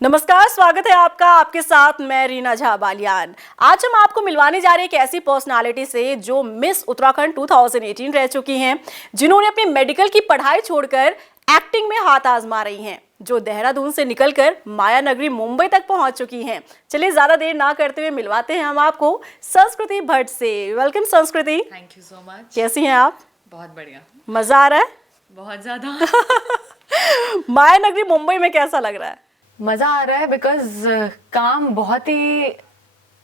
नमस्कार, स्वागत है आपका। आपके साथ मैं रीना झा बालियान। आज हम आपको मिलवाने जा रहे हैं एक ऐसी पर्सनालिटी से जो मिस उत्तराखंड 2018 रह चुकी हैं, जिन्होंने अपनी मेडिकल की पढ़ाई छोड़कर एक्टिंग में हाथ आजमा रही हैं, जो देहरादून से निकलकर माया नगरी मुंबई तक पहुंच चुकी हैं। चलिए ज्यादा देर ना करते हुए मिलवाते हैं हम आपको संस्कृति भट्ट से। वेलकम संस्कृति। Thank you so much. कैसी हैं आप? बहुत बढ़िया। मजा आ रहा है? बहुत ज्यादा। माया नगरी मुंबई में कैसा लग रहा है? मजा आ रहा है बिकॉज काम बहुत ही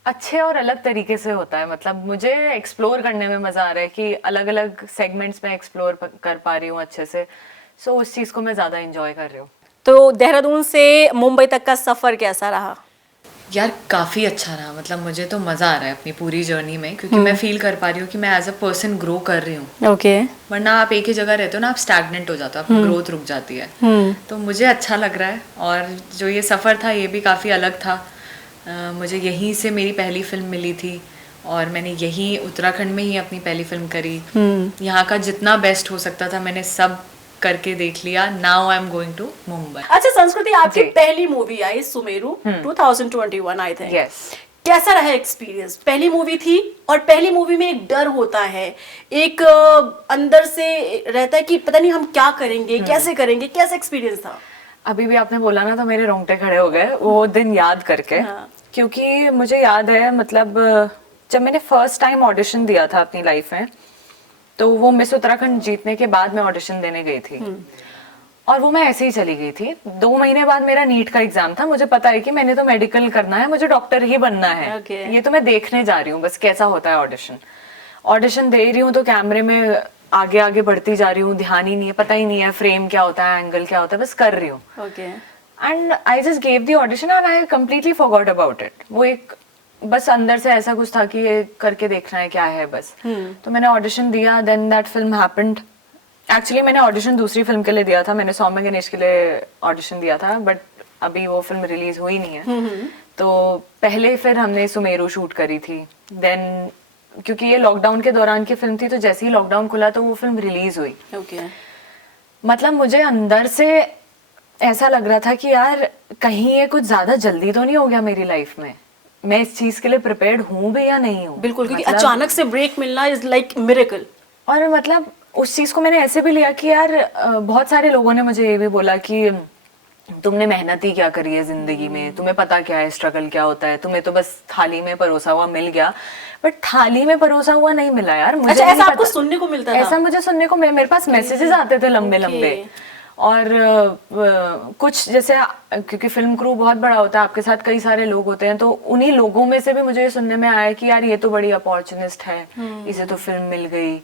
अच्छे और अलग तरीके से होता है। मतलब मुझे एक्सप्लोर करने में मजा आ रहा है कि अलग अलग सेगमेंट्स में एक्सप्लोर कर पा रही हूँ अच्छे से। सो उस चीज को मैं ज्यादा एंजॉय कर रही हूँ। तो देहरादून से मुंबई तक का सफर कैसा रहा? यार काफ़ी अच्छा रहा। मतलब मुझे तो मज़ा आ रहा है अपनी पूरी जर्नी में, क्योंकि मैं फील कर पा रही हूँ कि मैं एज अ पर्सन ग्रो कर रही हूँ। ओके। वरना आप एक ही जगह रहते हो ना, आप स्टैग्नेंट हो जाते हो, आपकी ग्रोथ रुक जाती है। तो मुझे अच्छा लग रहा है। और जो ये सफ़र था ये भी काफ़ी अलग था। मुझे यहीं से मेरी पहली फिल्म मिली थी और मैंने यहीं उत्तराखंड में ही अपनी पहली फिल्म करी। यहाँ का जितना बेस्ट हो सकता था मैंने सब करके देख लिया। Now I am going to Mumbai. अच्छा संस्कृति, आपकी पहली मूवी आई सुमेरु 2021 आई थिंक। यस। कैसा रहा एक्सपीरियंस? पहली मूवी थी और पहली मूवी में एक डर होता है, एक अंदर से रहता है कि पता नहीं हम क्या करेंगे, कैसे करेंगे। कैसा एक्सपीरियंस था? अभी भी आपने बोला ना तो मेरे रोंगटे खड़े हो गए वो दिन याद करके। हाँ। क्योंकि मुझे याद है, मतलब जब मैंने फर्स्ट टाइम ऑडिशन दिया था अपनी लाइफ में, तो वो मिस उत्तराखंड जीतने के बाद मैं ऑडिशन देने गई थी। और वो मैं ऐसे ही चली गई थी। 2 महीने बाद मेरा नीट का एग्जाम था। मुझे पता है कि मैंने तो मेडिकल करना है, मुझे डॉक्टर ही बनना है। ये तो मैं देखने जा रही हूँ बस कैसा होता है ऑडिशन। ऑडिशन दे रही हूँ तो कैमरे में आगे आगे बढ़ती जा रही हूँ, ध्यान ही नहीं है, पता ही नहीं है फ्रेम क्या होता है, एंगल क्या होता है, बस कर रही हूँ। And I just gave the audition and I completely forgot about it. वो एक बस अंदर से ऐसा कुछ था कि ये करके देखना है क्या है बस। तो मैंने ऑडिशन दिया, then that film happened. Actually मैंने ऑडिशन दूसरी फिल्म के लिए दिया था, मैंने सौम्य गणेश के लिए ऑडिशन दिया था, बट अभी वो फिल्म रिलीज हुई नहीं है। तो पहले फिर हमने सुमेरु शूट करी थी। देन क्योंकि ये लॉकडाउन के दौरान की फिल्म थी, तो जैसे ही लॉकडाउन खुला तो वो फिल्म रिलीज हुई। मतलब मुझे अंदर से ऐसा लग रहा था कि यार कहीं ये कुछ ज्यादा जल्दी तो नहीं हो गया मेरी लाइफ में, मैं इस चीज के लिए प्रिपेयर्ड हूँ भी या नहीं हूँ। बिल्कुल, क्योंकि अचानक से ब्रेक मिलना इज लाइक मिरेकल। और मतलब उस चीज को मैंने ऐसे भी लिया कि यार बहुत सारे लोगों ने मुझे ये भी बोला कि तुमने मेहनत ही क्या करी है जिंदगी में, तुम्हें पता क्या है स्ट्रगल क्या होता है, तुम्हें तो बस थाली में परोसा हुआ मिल गया। बट थाली में परोसा हुआ नहीं मिला यार मुझे। अच्छा, ऐसा आपको सुनने को मिलता था? ऐसा मुझे सुनने को, मेरे पास मैसेजेस आते थे लंबे लंबे। और कुछ जैसे क्योंकि फिल्म क्रू बहुत बड़ा होता है, आपके साथ कई सारे लोग होते हैं, तो उन्हीं लोगों में से भी मुझे ये सुनने में आया कि यार ये तो बड़ी अपॉर्चुनिस्ट है, इसे तो फिल्म मिल गई।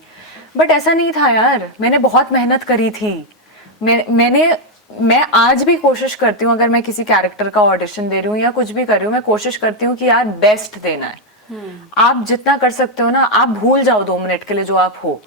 बट ऐसा नहीं था यार, मैंने बहुत मेहनत करी थी। मैं आज भी कोशिश करती हूँ, अगर मैं किसी कैरेक्टर का ऑडिशन दे रही हूँ या कुछ भी कर रही हूँ, मैं कोशिश करती हूँ कि यार बेस्ट देना है। आप जितना कर सकते हो ना, आप भूल जाओ 2 मिनट के लिए जो आप हो।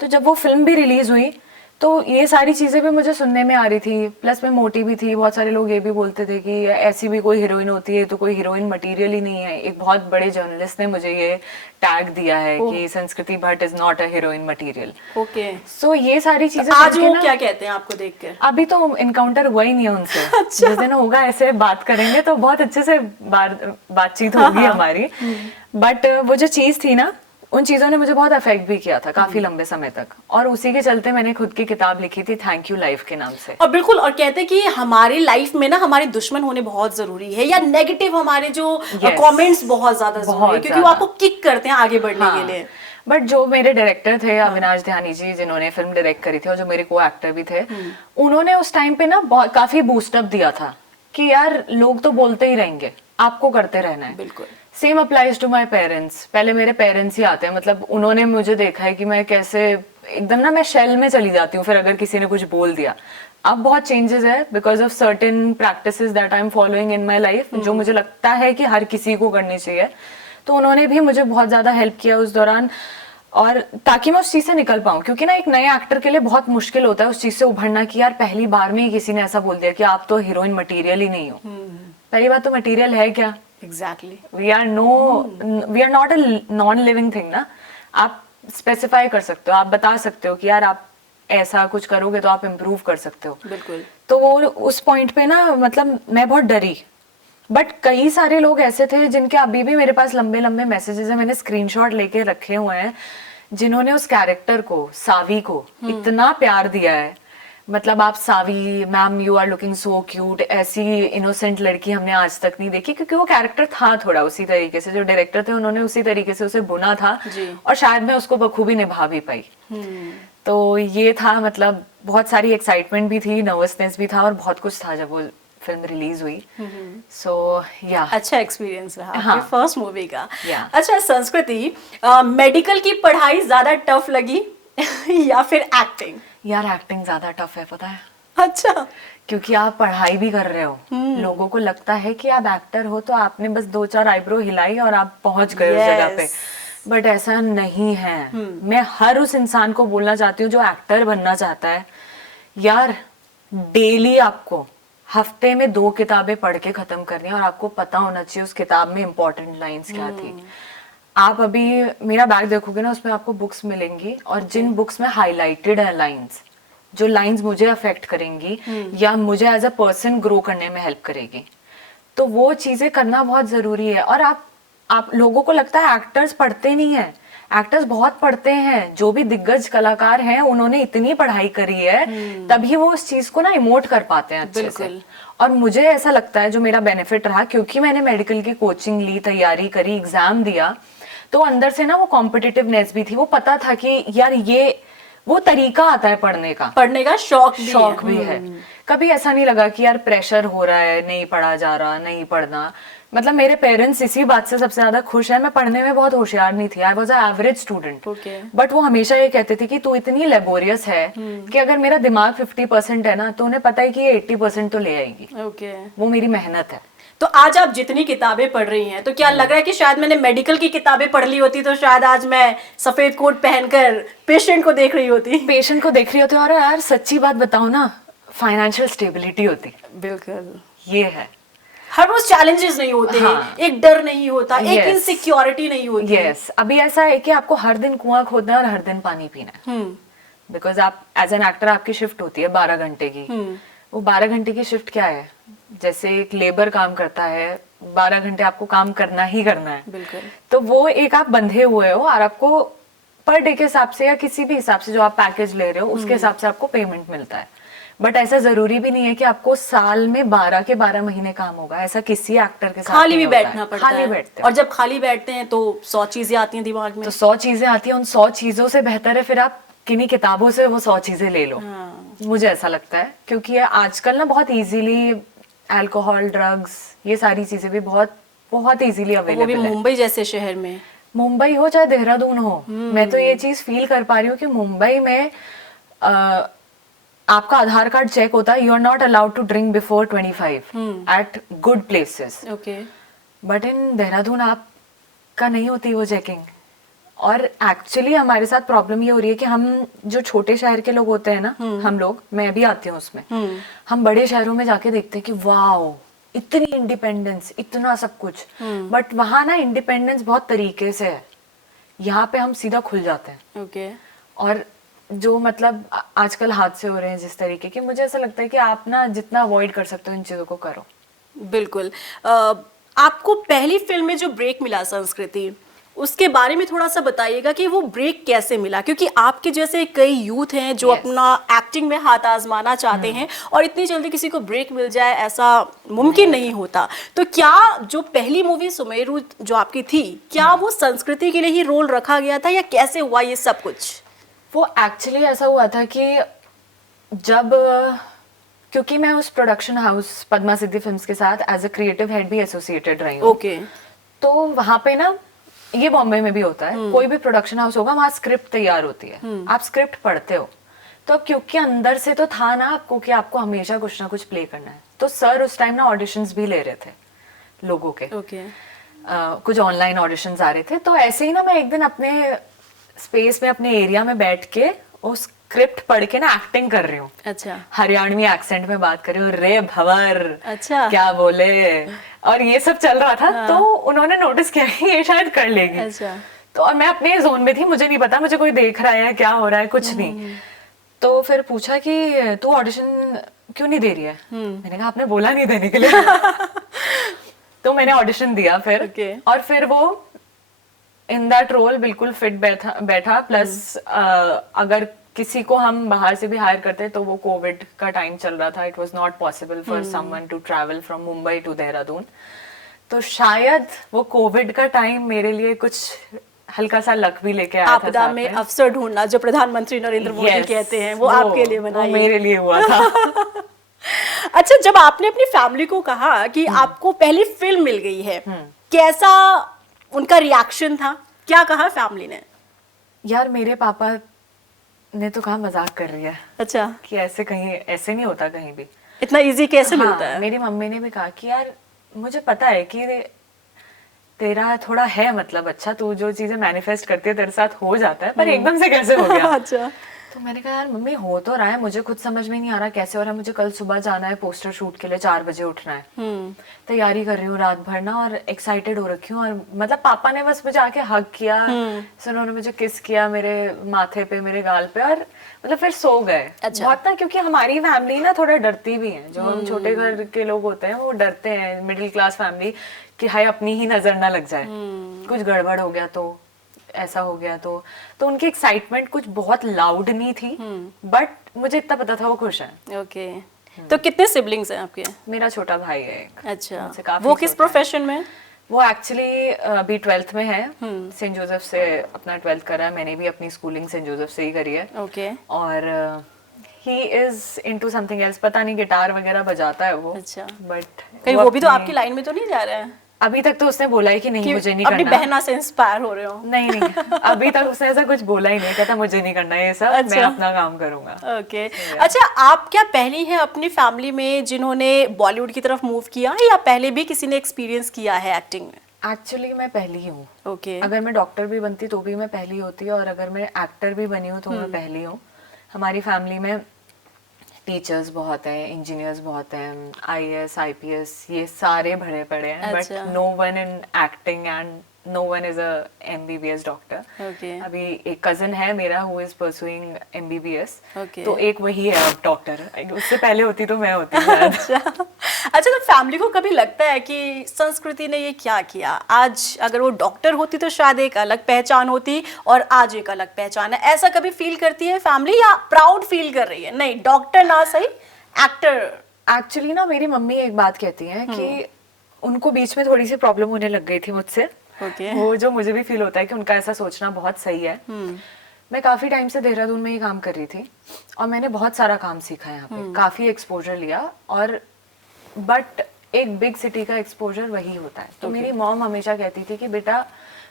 तो जब वो फिल्म भी रिलीज हुई तो ये सारी चीजें भी मुझे सुनने में आ रही थी, प्लस मैं मोटी भी थी। बहुत सारे लोग ये भी बोलते थे कि ऐसी भी कोई हीरोइन होती है तो कोई हीरोइन मटेरियल ही नहीं है। एक बहुत बड़े जर्नलिस्ट ने मुझे ये टैग दिया है कि Sanskriti Bhatt is not a heroine material. Okay. So ये सारी चीजें आज वो क्या कहते हैं आपको देखकर? अभी तो इनकाउंटर हुआ ही नहीं है उनसे। अच्छा। जिस दिन होगा ऐसे बात करेंगे तो बहुत अच्छे से बातचीत होगी हमारी। बट वो जो चीज थी ना, उन चीजों ने मुझे बहुत अफेक्ट भी किया था काफी लंबे समय तक। और उसी के चलते मैंने खुद की किताब लिखी थी, थैंक यू लाइफ के नाम से। और बिल्कुल, और कहते हैं कि हमारी लाइफ में ना हमारे दुश्मन होने बहुत जरूरी है, या नेगेटिव हमारे जो कमेंट्स बहुत ज्यादा जरूरी है, क्योंकि वो आपको किक करते हैं आगे बढ़ने के लिए। बट जो मेरे डायरेक्टर थे अविनाश ध्यानी जी, जिन्होंने फिल्म डायरेक्ट करी थी और जो मेरे को एक्टर भी थे, उन्होंने उस टाइम पे ना काफी बूस्टअप दिया था कि यार लोग तो बोलते ही रहेंगे, आपको करते रहना है। बिल्कुल। Same applies to my parents. पहले मेरे पेरेंट्स ही आते हैं, मतलब उन्होंने मुझे देखा है कि मैं कैसे एकदम ना मैं शेल में चली जाती हूँ फिर अगर किसी ने कुछ बोल दिया। अब बहुत चेंजेस है because of certain practices that I am following in my life, जो मुझे लगता है कि हर किसी को करनी चाहिए। तो उन्होंने भी मुझे बहुत ज्यादा हेल्प किया उस दौरान, और ताकि मैं उस चीज से निकल पाऊँ। क्योंकि ना एक नए एक्टर के लिए बहुत मुश्किल होता है उस चीज से उभरना कि यार पहली बार में ही किसी ने ऐसा बोल दिया कि आप तो हीरोइन मटीरियल ही नहीं हो। पहली बात तो मटीरियल है क्या? Exactly. we are not a non-living thing ना। आप स्पेसिफाई कर सकते हो, आप बता सकते हो कि यार आप ऐसा कुछ करोगे तो आप इम्प्रूव कर सकते हो। बिल्कुल। तो वो उस पॉइंट पे ना मतलब मैं बहुत डरी। बट कई सारे लोग ऐसे थे जिनके अभी भी मेरे पास लंबे लंबे मैसेजेस हैं, मैंने स्क्रीनशॉट लेके रखे हुए हैं, जिन्होंने उस कैरेक्टर को, सावी को इतना प्यार दिया है। मतलब आप Savi ma'am, you are looking so cute, ऐसी इनोसेंट लड़की हमने आज तक नहीं देखी, क्योंकि वो कैरेक्टर था थोड़ा उसी तरीके से, जो डायरेक्टर थे उन्होंने उसी तरीके से उसे बुना था और शायद मैं उसको बखूबी निभा भी पाई। तो ये था, मतलब बहुत सारी एक्साइटमेंट भी थी, नर्वसनेस भी था और बहुत कुछ था जब वो फिल्म रिलीज हुई। सो या अच्छा एक्सपीरियंस रहा हाँ। आपकी फर्स्ट मूवी का। Yeah. अच्छा संस्कृति, मेडिकल की पढ़ाई ज्यादा टफ लगी या फिर एक्टिंग? यार एक्टिंग ज्यादा टफ है, पता है, अच्छा। क्योंकि आप पढ़ाई भी कर रहे हो। लोगों को लगता है कि आप एक्टर हो तो आपने बस 2-4 आईब्रो हिलाई और आप पहुंच गए उस जगह पे, बट ऐसा नहीं है। मैं हर उस इंसान को बोलना चाहती हूँ जो एक्टर बनना चाहता है, यार डेली आपको हफ्ते में 2 किताबें पढ़ के खत्म करनी है और आपको पता होना चाहिए उस किताब में इंपॉर्टेंट लाइंस क्या थी। आप अभी मेरा बैग देखोगे ना, उसमें आपको बुक्स मिलेंगी और जिन बुक्स में हाईलाइटेड है लाइंस, जो लाइंस मुझे अफेक्ट करेंगी या मुझे एज अ पर्सन ग्रो करने में हेल्प करेगी, तो वो चीजें करना बहुत जरूरी है। और आप लोगों को लगता है एक्टर्स पढ़ते नहीं है, एक्टर्स बहुत पढ़ते हैं। जो भी दिग्गज कलाकार हैं उन्होंने इतनी पढ़ाई करी है, तभी वो उस चीज को ना इमोट कर पाते हैं अच्छे से। और मुझे ऐसा लगता है जो मेरा बेनिफिट रहा, क्योंकि मैंने मेडिकल की कोचिंग ली, तैयारी करी, एग्जाम दिया, तो अंदर से ना वो कॉम्पिटिटिवनेस भी थी। वो पता था कि यार ये वो तरीका आता है पढ़ने का शौक भी है। कभी ऐसा नहीं लगा कि यार प्रेशर हो रहा है, नहीं पढ़ा जा रहा, नहीं पढ़ना। मतलब मेरे पेरेंट्स इसी बात से सबसे ज्यादा खुश है, मैं पढ़ने में बहुत होशियार नहीं थी, I was a average student, but वो हमेशा ये कहते थे कि तू इतनी लेबोरियस है कि अगर मेरा दिमाग 50% है ना, तो उन्हें पता है कि ये 80% तो ले आएगी। वो मेरी मेहनत है। तो आज आप जितनी किताबें पढ़ रही हैं, तो क्या लग रहा है कि शायद मैंने मेडिकल की किताबें पढ़ ली होती तो शायद आज मैं सफेद कोट पहनकर पेशेंट को देख रही होती और यार सच्ची बात बताऊं ना, फाइनेंशियल स्टेबिलिटी होती। बिल्कुल, ये है। हर रोज चैलेंजेस नहीं होते हैं, एक डर नहीं होता, एक इनसिक्योरिटी नहीं होती। यस, अभी ऐसा है कि आपको हर दिन कुआं खोदना है और हर दिन पानी पीना है, बिकॉज आप एज एन एक्टर आपकी शिफ्ट होती है 12 घंटे की। वो 12 घंटे की शिफ्ट क्या है, जैसे एक लेबर काम करता है, 12 घंटे आपको काम करना ही करना है। बिल्कुल। तो वो एक आप बंधे हुए हो और आपको पर डे के हिसाब से या किसी भी हिसाब से जो आप पैकेज ले रहे हो उसके हिसाब से आपको पेमेंट मिलता है। बट ऐसा जरूरी भी नहीं है कि आपको साल में 12 के 12 महीने काम होगा, ऐसा किसी एक्टर के साथ खाली भी बैठना पड़ता है। बैठते और जब खाली बैठते हैं तो 100 चीजें आती हैं दिमाग में। तो 100 चीजें आती हैं, उन 100 चीजों से बेहतर है फिर आप किन्हीं किताबों से वो 100 चीजें ले लो। मुझे ऐसा लगता है, क्योंकि आजकल ना बहुत इजीली अल्कोहल, ड्रग्स, ये सारी चीजें भी बहुत बहुत इजीली अवेलेबल है। मुंबई जैसे शहर में, मुंबई हो चाहे देहरादून हो, मैं तो ये चीज फील कर पा रही हूँ कि मुंबई में आपका आधार कार्ड चेक होता है, you are not allowed to drink before 25 at good places. But in Dehradun आपका नहीं होती वो चेकिंग। और एक्चुअली हमारे साथ प्रॉब्लम ये हो रही है कि हम जो छोटे शहर के लोग होते हैं ना, हम लोग, मैं भी आती हूँ उसमें, हम बड़े शहरों में जाके देखते हैं कि वाओ इतनी इंडिपेंडेंस, इतना सब कुछ, बट वहां ना इंडिपेंडेंस बहुत तरीके से है, यहाँ पे हम सीधा खुल जाते हैं। और जो मतलब आजकल हादसे हो रहे हैं जिस तरीके के, मुझे ऐसा लगता है कि आप ना जितना अवॉइड कर सकते हो इन चीजों को करो। बिल्कुल। आपको पहली फिल्म में जो ब्रेक मिला संस्कृति, उसके बारे में थोड़ा सा बताइएगा कि वो ब्रेक कैसे मिला, क्योंकि आपके जैसे कई यूथ हैं जो अपना एक्टिंग में हाथ आजमाना चाहते हैं और इतनी जल्दी किसी को ब्रेक मिल जाए ऐसा मुमकिन नहीं होता। तो क्या जो पहली मूवी सुमेरु जो आपकी थी, क्या वो संस्कृति के लिए ही रोल रखा गया था या कैसे हुआ ये सब कुछ? वो एक्चुअली ऐसा हुआ था कि जब, क्योंकि मैं उस प्रोडक्शन हाउस पद्मा सिद्धि फिल्म्स के साथ एज अ क्रिएटिव हेड भी एसोसिएटेड रही हूँ। तो वहां पे ना, ये बॉम्बे में भी होता है, कोई भी प्रोडक्शन हाउस होगा वहां स्क्रिप्ट तैयार होती है, आप स्क्रिप्ट पढ़ते हो। तो क्योंकि अंदर से तो था ना आपको कि आपको हमेशा कुछ ना कुछ प्ले करना है, तो सर उस टाइम ना ऑडिशंस भी ले रहे थे लोगों के। कुछ ऑनलाइन ऑडिशंस आ रहे थे। तो ऐसे ही ना मैं एक दिन अपने स्पेस में, अपने एरिया में बैठ के वो स्क्रिप्ट पढ़ के ना एक्टिंग कर रही हूँ। अच्छा। हरियाणवी एक्सेंट में बात कर रही हूँ, रे भंवर, अच्छा, क्या बोले, और ये सब चल रहा था। तो उन्होंने नोटिस किया कि ये शायद कर लेगी। अच्छा। तो और मैं अपने जोन में थी, मुझे नहीं पता मुझे कोई देख रहा है क्या हो रहा है, कुछ नहीं। तो फिर पूछा कि तू ऑडिशन क्यों नहीं दे रही है? मैंने कहा आपने बोला नहीं देने के लिए। तो मैंने ऑडिशन दिया फिर। Okay. और फिर वो इन दैट रोल बिल्कुल फिट बैठा प्लस अगर किसी को हम बाहर से भी हायर करते तो वो कोविड का टाइम चल रहा था, it was not possible for someone to travel from Mumbai to Dehradun. तो शायद वो कोविड का टाइम मेरे लिए कुछ हल्का सा लक भी लेके आया था आपदा साथ में अवसर ढूंढना, जो प्रधानमंत्री नरेंद्र मोदी Yes, कहते हैं, वो आपके लिए बना, वो मेरे लिए हुआ था। अच्छा, जब आपने अपनी फैमिली को कहा कि आपको पहली फिल्म मिल गई है, कैसा उनका रिएक्शन था? क्या कहा फैमिली ने? यार मेरे पापा ने तो कहा मजाक कर रही है अच्छा, कि ऐसे कहीं ऐसे नहीं होता कहीं भी। इतना इजी कैसे हाँ, मिलता है? मेरी मम्मी ने भी कहा कि यार मुझे पता है कि तेरा थोड़ा है, मतलब अच्छा तू जो चीजें मैनिफेस्ट करती है तेरे साथ हो जाता है, पर एकदम से कैसे हो गया? अच्छा, तो मैंने कहा यार मम्मी हो तो रहा है, मुझे खुद समझ में नहीं आ रहा कैसे हो रहा है। मुझे कल सुबह जाना है पोस्टर शूट के लिए, 4 बजे उठना है, तैयारी कर रही हूँ रात भर ना, और एक्साइटेड हो रखी हूँ। और मतलब पापा ने बस मुझे आके हग किया, फिर उन्होंने मुझे किस किया मेरे माथे पे, मेरे गाल पे, और मतलब फिर सो गए। अच्छा। बहुत ना, क्योंकि हमारी फैमिली ना थोड़ा डरती भी है, जो हम छोटे घर के लोग होते हैं वो डरते हैं, मिडिल क्लास फैमिली, कि हाय अपनी ही नजर ना लग जाए, कुछ गड़बड़ हो गया तो, ऐसा हो गया तो उनकी एक्साइटमेंट कुछ बहुत लाउड नहीं थी, बट मुझे इतना पता था वो खुश है। ओके। तो कितने सिबलिंग्स हैं आपके? मेरा छोटा भाई है एक। अच्छा, मुझसे काफी वो किस छोटा है। प्रोफेशन में? वो एक्चुअली अभी 12th में है, सेंट जोसेफ से अपना 12th करा है। मैंने भी अपनी स्कूलिंग सेंट जोसेफ से ही करी है। ओके। और he is into something else, पता नहीं गिटार वगैरह बजाता है वो। अच्छा। बट कहीं वो भी तो आपकी लाइन में तो नहीं जा रहा है अभी तक तो उसने बोला है कि नहीं कि मुझे नहीं अपनी करना। बहना से इंस्पायर हो रहे हो? नहीं अभी तक उसने ऐसा कुछ बोला ही नहीं, कहता मुझे नहीं करना ये सब, मैं अच्छा। अपना काम करूंगा। ओके। अच्छा, आप क्या पहली हैं अपनी फैमिली में जिन्होंने बॉलीवुड की तरफ मूव किया, या पहले भी किसी ने एक्सपीरियंस किया है एक्टिंग में? एक्चुअली मैं पहली हूँ। ओके। अगर मैं डॉक्टर भी बनती तो भी मैं पहली होती, और अगर मैं एक्टर भी बनी हूँ तो मैं पहली हूँ। हमारी फैमिली में टीचर्स बहुत हैं, इंजीनियर्स बहुत हैं, आईएएस आईपीएस ये सारे भरे पड़े हैं, बट अच्छा। No one in acting and no one is a MBBS doctor. Okay. अभी एक कजन है मेरा who is pursuing MBBS, Okay. तो एक वही है अब डॉक्टर। उससे पहले होती तो मैं होती शायद। अच्छा, तो फैमिली को कभी लगता है कि संस्कृति ने ये क्या किया? आज अगर वो डॉक्टर होती तो शायद एक अलग पहचान होती, और आज एक अलग पहचान है, ऐसा कभी फील करती है फैमिली, या प्राउड फील कर रही है नहीं डॉक्टर ना सही एक्टर? एक्चुअली ना मेरी मम्मी एक बात कहती है कि उनको बीच में थोड़ी सी प्रॉब्लम होने लग गई थी मुझसे। ओके। वो जो मुझे भी फील होता है कि उनका ऐसा सोचना बहुत सही है। मैं काफी टाइम से देहरादून में ही काम कर रही थी, और मैंने बहुत सारा काम सीखा यहाँ पे, काफी एक्सपोजर लिया, और बट एक बिग सिटी का एक्सपोजर वही होता है। तो मेरी मॉम हमेशा कहती थी कि बेटा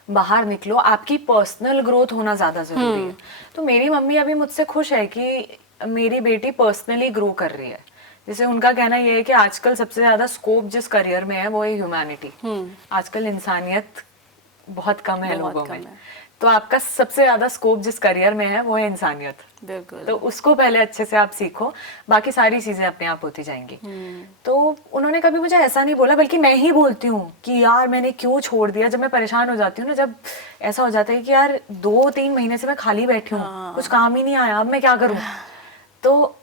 बाहर निकलो, आपकी पर्सनल ग्रोथ होना ज्यादा जरूरी है। तो मेरी मम्मी अभी मुझसे खुश है कि मेरी बेटी पर्सनली ग्रो कर रही है। जैसे उनका कहना ये है कि आजकल सबसे ज्यादा स्कोप जिस करियर में है वो है ह्यूमैनिटी। आजकल इंसानियत बहुत कम है बहुत लोगों कम में, है। तो आपका सबसे ज्यादा स्कोप जिस करियर में है वो है इंसानियत। बिल्कुल। तो उसको पहले अच्छे से आप सीखो, बाकी सारी चीजें अपने आप होती जाएंगी। तो उन्होंने कभी मुझे ऐसा नहीं बोला, बल्कि मैं ही बोलती हूँ कि यार मैंने क्यों छोड़ दिया। जब मैं परेशान हो जाती हूँ ना, जब ऐसा हो जाता है कि यार 2-3 महीने से मैं खाली बैठी हूँ, कुछ काम ही नहीं आया, अब मैं क्या करूँ, तो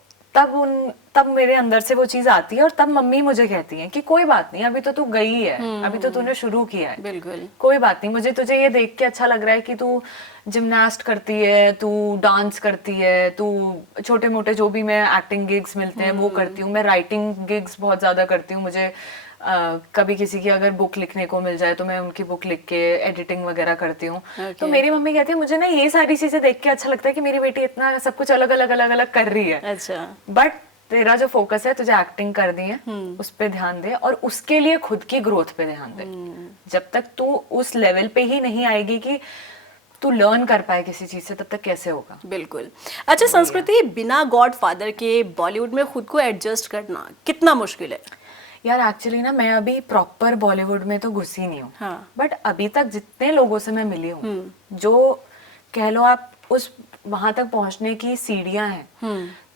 तब मेरे अंदर से वो चीज आती है, और तब मम्मी मुझे कहती है कि कोई बात नहीं, अभी तो तू गई है, अभी तो तूने शुरू किया है, बिल्कुल कोई बात नहीं। मुझे तुझे ये देख के अच्छा लग रहा है कि तू जिमनास्ट करती है, तू डांस करती है, तू छोटे मोटे जो भी मैं एक्टिंग गिग्स मिलते हैं वो करती हूँ, मैं राइटिंग गिग्स बहुत ज्यादा करती हूँ। मुझे कभी किसी की अगर बुक लिखने को मिल जाए तो मैं उनकी बुक लिख के एडिटिंग वगैरह करती हूँ। तो मेरी मम्मी कहती है मुझे ना ये सारी चीजें देख के अच्छा लगता है कि मेरी बेटी इतना सब कुछ अलग अलग कर रही है। अच्छा। बट तेरा जो फोकस है, तुझे एक्टिंग करनी है, उस पे ध्यान दे, और उसके लिए खुद की ग्रोथ पे ध्यान दे। जब तक तू उस लेवल पे ही नहीं आएगी कि तू लर्न कर पाए किसी चीज से, तब तक कैसे होगा। बिल्कुल। अच्छा संस्कृति, बिना गॉडफादर के बॉलीवुड में खुद को एडजस्ट करना कितना मुश्किल है? यार एक्चुअली ना मैं अभी प्रॉपर बॉलीवुड में तो घुसी नहीं हूँ, हाँ। बट अभी तक जितने लोगों से मैं मिली हूँ, जो कह लो आप उस वहां तक पहुंचने की सीढ़ियां हैं,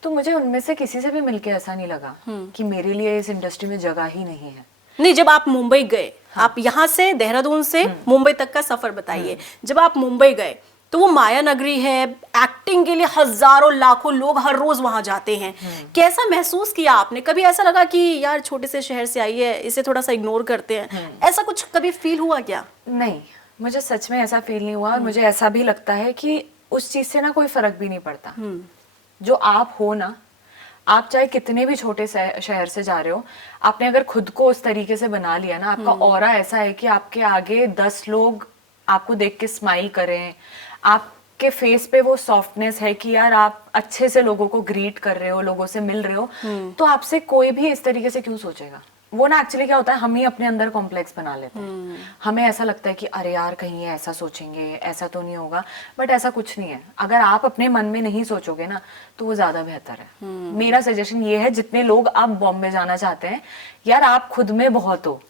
तो मुझे उनमें से किसी से भी मिलके ऐसा नहीं लगा कि मेरे लिए इस इंडस्ट्री में जगह ही नहीं है। नहीं, जब आप मुंबई गए, आप यहाँ से देहरादून से मुंबई तक का सफर बताइए, जब आप मुंबई गए तो वो माया नगरी है, एक्टिंग के लिए हजारों लाखों लोग हर रोज वहां जाते हैं। कैसा महसूस किया आपने? कभी ऐसा लगा कि यार छोटे से शहर से आई है, इसे थोड़ा सा इग्नोर करते हैं, ऐसा कुछ कभी फील हुआ क्या? नहीं, मुझे सच में ऐसा फील नहीं हुआ। और मुझे ऐसा भी लगता है कि उस चीज से ना कोई फर्क भी नहीं पड़ता। जो आप हो ना, आप चाहे कितने भी छोटे शहर से जा रहे हो, आपने अगर खुद को उस तरीके से बना लिया ना, आपका ऑरा ऐसा है कि आपके आगे 10 लोग आपको देख के स्माइल करें, आपके फेस पे वो सॉफ्टनेस है कि यार आप अच्छे से लोगों को ग्रीट कर रहे हो, लोगों से मिल रहे हो, तो आपसे कोई भी इस तरीके से क्यों सोचेगा? वो ना एक्चुअली क्या होता है, हम ही अपने अंदर कॉम्प्लेक्स बना लेते हैं। हमें ऐसा लगता है कि अरे यार कहीं ये ऐसा सोचेंगे, ऐसा तो नहीं होगा, बट ऐसा कुछ नहीं है। अगर आप अपने मन में नहीं सोचोगे ना, तो वो ज्यादा बेहतर है। मेरा सजेशन ये है, जितने लोग आप बॉम्बे जाना चाहते हैं, यार आप खुद में बहुत हो,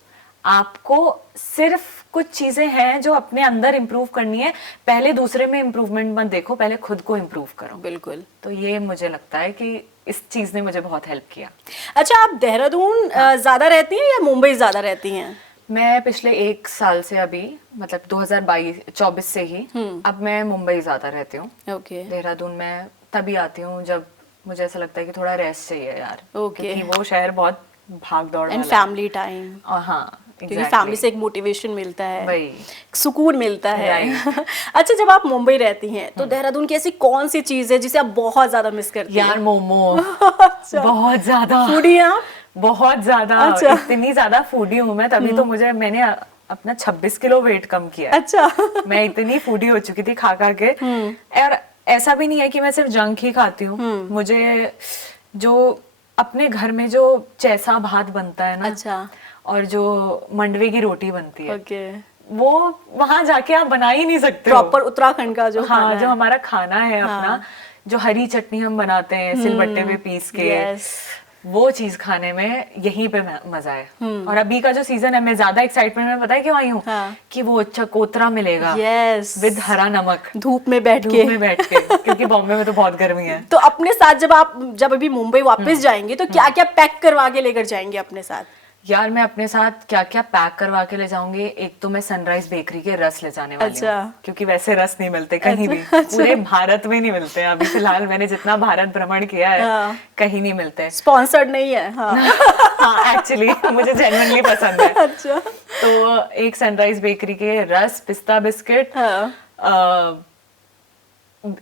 आपको सिर्फ कुछ चीजें हैं जो अपने अंदर इम्प्रूव करनी है। पहले दूसरे में इम्प्रूवमेंट मत देखो, पहले खुद को इम्प्रूव करो। बिल्कुल। तो ये मुझे लगता है कि इस चीज ने मुझे बहुत हेल्प किया। अच्छा, आप देहरादून ज्यादा रहती हैं या मुंबई ज्यादा रहती हैं? मैं पिछले 1 साल से, अभी मतलब 2024 से ही अब मैं मुंबई ज्यादा रहती हूँ। ओके। देहरादून मैं तभी आती हूँ जब मुझे ऐसा लगता है कि थोड़ा रेस्ट चाहिए यार। ओके। क्योंकि वो शहर बहुत भाग दौड़ एंड वाला है। Family time. और हाँ, क्योंकि exactly. फैमिली से एक मोटिवेशन मिलता है, वही सुकून मिलता है। अच्छा, जब आप मुंबई रहती हैं तो देहरादून की ऐसी कौन सी चीज है जिसे आप बहुत ज्यादा मिस करती हैं? यार मोमो। अच्छा। बहुत ज्यादा फूडी हैं आप? बहुत ज्यादा। अच्छा। इतनी ज्यादा फूडी हूँ मैं, तभी तो मैंने अपना 26 किलो वेट कम किया। अच्छा। मैं इतनी फूडी हो चुकी थी खा खा के। और ऐसा भी नहीं है कि मैं सिर्फ जंक ही खाती हूँ। मुझे जो अपने घर में जो चैसा भात बनता है ना, अच्छा, और जो मंडवे की रोटी बनती है, ओके, वो वहां जाके आप बना ही नहीं सकते हो। प्रॉपर उत्तराखंड का जो हाँ, खाना जो है। हमारा खाना है अपना, जो हरी चटनी हम बनाते हैं सिलबट्टे पे पीस के, यस। वो चीज खाने में यहीं पे मजा है। और अभी का जो सीजन है, मैं ज्यादा एक्साइटमेंट में पता है क्यों आई हूँ? हाँ। कि वो चकोतरा मिलेगा। यस। विद हरा नमक, धूप में बैठ धूप के। में बैठ के, क्योंकि बॉम्बे में तो बहुत गर्मी है। तो अपने साथ जब अभी मुंबई वापस जाएंगे तो क्या क्या पैक करवा के लेकर जाएंगे अपने साथ? यार मैं अपने साथ क्या क्या पैक करवा के ले जाऊंगी, एक तो मैं सनराइज बेकरी के रस ले जाने वाली अच्छा। हूँ, क्योंकि वैसे रस नहीं मिलते कहीं भी। पूरे भारत में नहीं मिलते। अभी फिलहाल मैंने जितना भारत भ्रमण किया है, कहीं नहीं मिलते। स्पॉन्सर्ड नहीं है। हाँ। हाँ, एक्चुअली मुझे जेन्युइनली पसंद है। अच्छा। तो एक सनराइज बेकरी के रस, पिस्ता बिस्किट,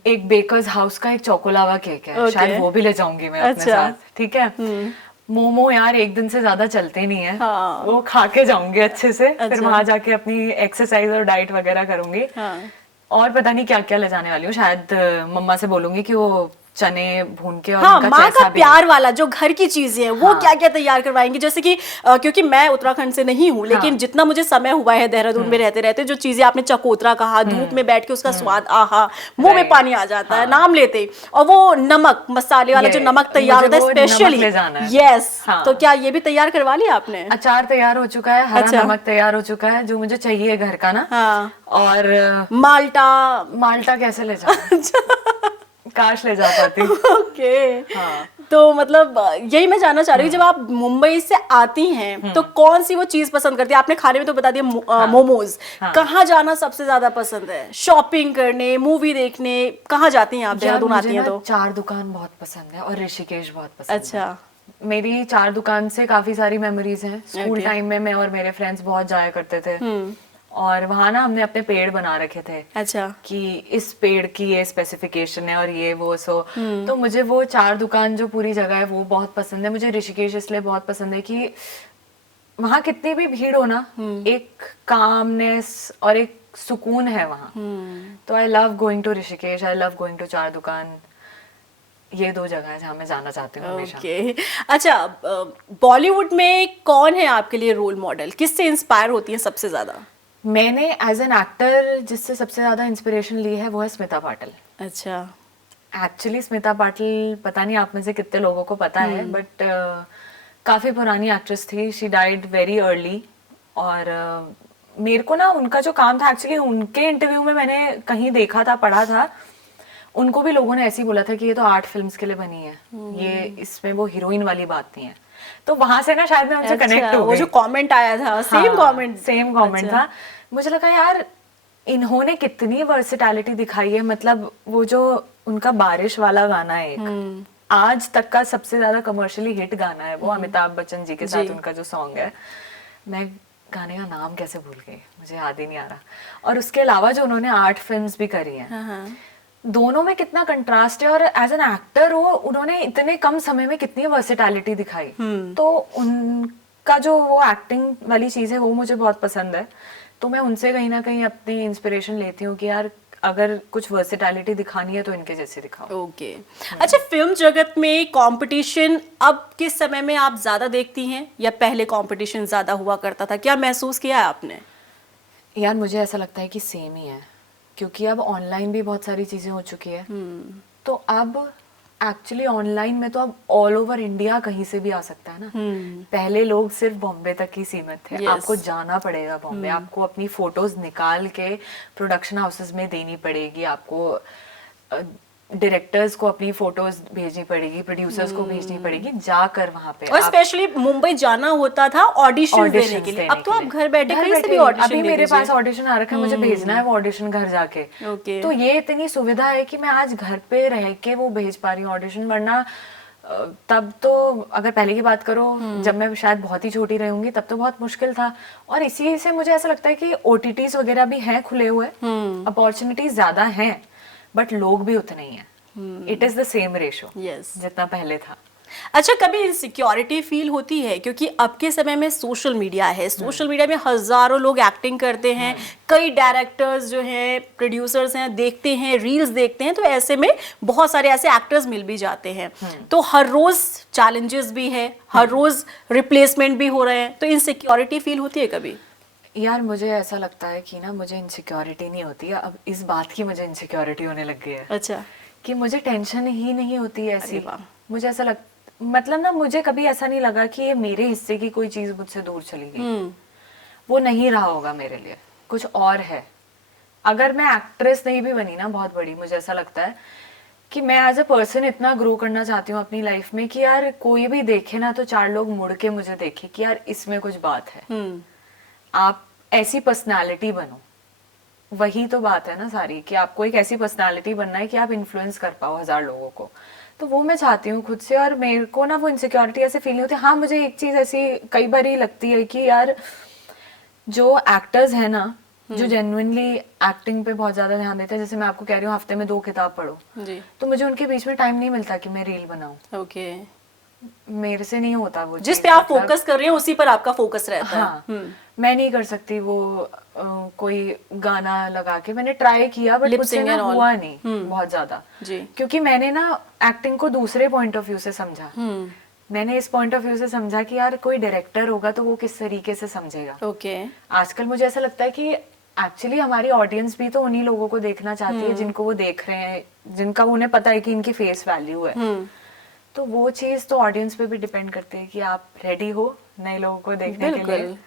एक बेकर्स हाउस का एक चोकोलावा केक है, शायद वो भी ले जाऊंगी मैं अपने साथ। ठीक है। मोमो यार एक दिन से ज्यादा चलते नहीं है। हाँ। वो खा के जाऊंगी अच्छे से। फिर वहां जाके अपनी एक्सरसाइज और डाइट वगैरह करूंगी। और पता नहीं क्या क्या ले जाने वाली हूँ। शायद मम्मा से बोलूंगी कि वो चने भून के, और हाँ, उनका माँ चैसा का प्यार वाला जो घर की चीजें हैं, वो क्या क्या तैयार करवाएंगी? जैसे कि क्योंकि मैं उत्तराखंड से नहीं हूँ, लेकिन जितना मुझे समय हुआ है देहरादून में रहते रहते, जो चीजें आपने चकोतरा कहा, धूप में बैठ के उसका स्वाद, आहा, मुंह में पानी आ जाता है नाम लेते। और वो नमक मसाले वाला जो नमक तैयार होता है स्पेशली, यस। तो क्या ये भी तैयार करवा लिया आपने? अचार तैयार हो चुका है, हरा नमक तैयार हो चुका है, जो मुझे चाहिए घर का ना। और माल्टा कैसे ले जाऊं? काश ले जा पाती। ओके। हाँ। तो मतलब यही मैं जानना चाह रही हूँ, जब आप मुंबई से आती हैं तो कौन सी वो चीज पसंद करती है? आपने खाने में तो बता दिया मोमोज। कहाँ जाना सबसे ज्यादा पसंद है? शॉपिंग करने, मूवी देखने, कहाँ जाती हैं आप देहरादून आती हैं तो? चार दुकान बहुत पसंद है, और ऋषिकेश बहुत पसंद है। अच्छा। मेरी चार दुकान से काफी सारी मेमोरीज हैं। स्कूल टाइम में मैं और मेरे फ्रेंड्स बहुत जाया करते थे, और वहां ना हमने अपने पेड़ बना रखे थे। अच्छा। कि इस पेड़ की ये स्पेसिफिकेशन है और ये वो सो। तो मुझे वो चार दुकान जो पूरी जगह है वो बहुत पसंद है। मुझे ऋषिकेश इसलिए बहुत पसंद है कि वहां कितनी भी भीड़ हो ना, एक कामनेस और एक सुकून है वहां। तो I love going to Rishikesh, I love going to Char Dukan. ये दो जगह है जहाँ मैं जाना चाहती हूँ हमेशा। ओके। अच्छा, बॉलीवुड में कौन है आपके लिए रोल मॉडल? किससे इंस्पायर होती हैं सबसे ज्यादा? मैंने एज एन एक्टर जिससे सबसे ज्यादा इंस्पिरेशन ली है वो है स्मिता पाटिल। अच्छा। एक्चुअली स्मिता पाटिल, पता नहीं आप में से कितने लोगों को पता है, बट काफी पुरानी एक्ट्रेस थी। She died very early. और मेरे को ना उनका जो काम था, एक्चुअली उनके इंटरव्यू में मैंने कहीं देखा था, पढ़ा था, उनको भी लोगों ने ऐसे ही बोला था कि ये तो आर्ट फिल्म्स के लिए बनी है, ये इसमें वो हीरोइन वाली बात नहीं है। तो वहां से ना शायद मैं उनसे कनेक्ट हो गई। वो जो कमेंट आया था, सेम कमेंट था। मुझे लगा यार इन्होंने कितनी वर्सेटैलिटी दिखाई है, मतलब वो जो उनका बारिश वाला गाना है एक, आज तक का सबसे ज्यादा कमर्शियली हिट गाना है वो, अमिताभ बच्चन जी के साथ उनका जो सॉन्ग है, मैं गाने का नाम कैसे भूल गई, मुझे याद ही नहीं आ रहा। और उसके अलावा जो उन्होंने 8 फिल्म्स भी करी हैं, दोनों में कितना कंट्रास्ट है, और एज एन एक्टर वो उन्होंने इतने कम समय में कितनी वर्सेटैलिटी दिखाई। तो उनका जो वो एक्टिंग वाली चीज है वो मुझे बहुत पसंद है, तो मैं उनसे कहीं ना कहीं अपनी इंस्पिरेशन लेती हूँ कि यार अगर कुछ वर्सेटैलिटी दिखानी है तो इनके जैसे दिखाओ। ओके अच्छा, फिल्म जगत में कंपटीशन अब के समय में आप ज्यादा देखती हैं या पहले कंपटीशन ज्यादा हुआ करता था? क्या महसूस किया है आपने? यार मुझे ऐसा लगता है कि सेम ही है, क्योंकि अब ऑनलाइन भी बहुत सारी चीजें हो चुकी है। तो अब एक्चुअली ऑनलाइन में तो अब ऑल ओवर इंडिया कहीं से भी आ सकता है ना। पहले लोग सिर्फ बॉम्बे तक ही सीमित थे। Yes. आपको जाना पड़ेगा बॉम्बे, आपको अपनी फोटोज निकाल के प्रोडक्शन हाउसेस में देनी पड़ेगी, आपको डायरेक्टर्स को अपनी फोटोज भेजनी पड़ेगी, प्रोड्यूसर्स को भेजनी पड़ेगी, जाकर वहां पे। और स्पेशली मुंबई जाना होता था ऑडिशन देने के लिए। अब तो आप घर बैठे कहीं से भी ऑडिशन अभी मेरे पास ऑडिशन आ रखा है, मुझे भेजना है वो ऑडिशन घर जाके। तो ये इतनी सुविधा है कि मैं आज घर पे रह के वो भेज पा रही हूँ ऑडिशन, वरना तब तो अगर पहले की बात करो, जब मैं शायद बहुत ही छोटी रहूंगी तब तो बहुत मुश्किल था। और इसी से मुझे ऐसा लगता है कि OTTs वगैरह भी हैं खुले हुए, अपॉर्चुनिटीज ज्यादा हैं, बट लोग भी उतने ही हैं। It is the same ratio जितना पहले था। अच्छा, कभी इनसिक्योरिटी फील होती है? क्योंकि अब के समय में सोशल मीडिया है, सोशल मीडिया में हजारों लोग एक्टिंग करते हैं, कई डायरेक्टर्स जो हैं, प्रोड्यूसर्स हैं, देखते हैं, रील्स देखते हैं, तो ऐसे में बहुत सारे ऐसे एक्टर्स मिल भी जाते हैं। तो हर रोज चैलेंजेस भी है, हर रोज रिप्लेसमेंट भी हो रहे हैं, तो इनसिक्योरिटी फील होती है कभी? यार मुझे ऐसा लगता है कि ना मुझे इनसिक्योरिटी नहीं होती है, अब इस बात की मुझे इनसिक्योरिटी होने लग गई है। अच्छा, कि मुझे टेंशन ही नहीं होती है ऐसी। मुझे ऐसा मतलब ना मुझे कभी ऐसा नहीं लगा कि ये मेरे हिस्से की कोई चीज मुझसे दूर चली गई। वो नहीं रहा होगा मेरे लिए, कुछ और है। अगर मैं एक्ट्रेस नहीं भी बनी ना बहुत बड़ी, मुझे ऐसा लगता है कि मैं एज अ पर्सन इतना ग्रो करना चाहती हूँ अपनी लाइफ में कि यार कोई भी देखे ना तो 4 लोग मुड़ के मुझे देखे कि यार इसमें कुछ बात है। आप ऐसी पर्सनालिटी बनो, वही तो बात है ना सारी, कि आपको एक ऐसी पर्सनालिटी बनना है कि आप इन्फ्लुएंस कर पाओ 1000 लोगों को। तो वो मैं चाहती हूँ खुद से, और मेरे को ना वो इनसिक्योरिटी ऐसे फील नहीं होती। हाँ, मुझे एक चीज ऐसी कई बार ही लगती है कि यार जो एक्टर्स है ना, जो जेन्युइनली एक्टिंग पे बहुत ज्यादा ध्यान देते हैं, जैसे मैं आपको कह रही हूँ हफ्ते में 2 किताब पढ़ो, तो मुझे उनके बीच में टाइम नहीं मिलता कि मैं रील बनाऊं। ओके, मेरे से नहीं होता वो, जिस पे आप फोकस कर रहे हैं उसी पर आपका फोकस रहता है। हाँ, मैं नहीं कर सकती वो कोई गाना लगा के। मैंने ट्राई किया बट मुझसे ना हुआ नहीं बहुत ज्यादा, क्योंकि मैंने ना एक्टिंग को दूसरे पॉइंट ऑफ व्यू से समझा। मैंने इस पॉइंट ऑफ व्यू से समझा कि यार कोई डायरेक्टर होगा तो वो किस तरीके से समझेगा। आजकल मुझे ऐसा लगता है कि एक्चुअली हमारी ऑडियंस भी तो उन्हीं लोगों को देखना चाहती है जिनको वो देख रहे हैं, जिनका उन्हें पता है कि इनकी फेस वैल्यू है। तो वो चीज तो ऑडियंस पे भी डिपेंड करती है कि आप रेडी हो नए लोगों को देखने के लिए,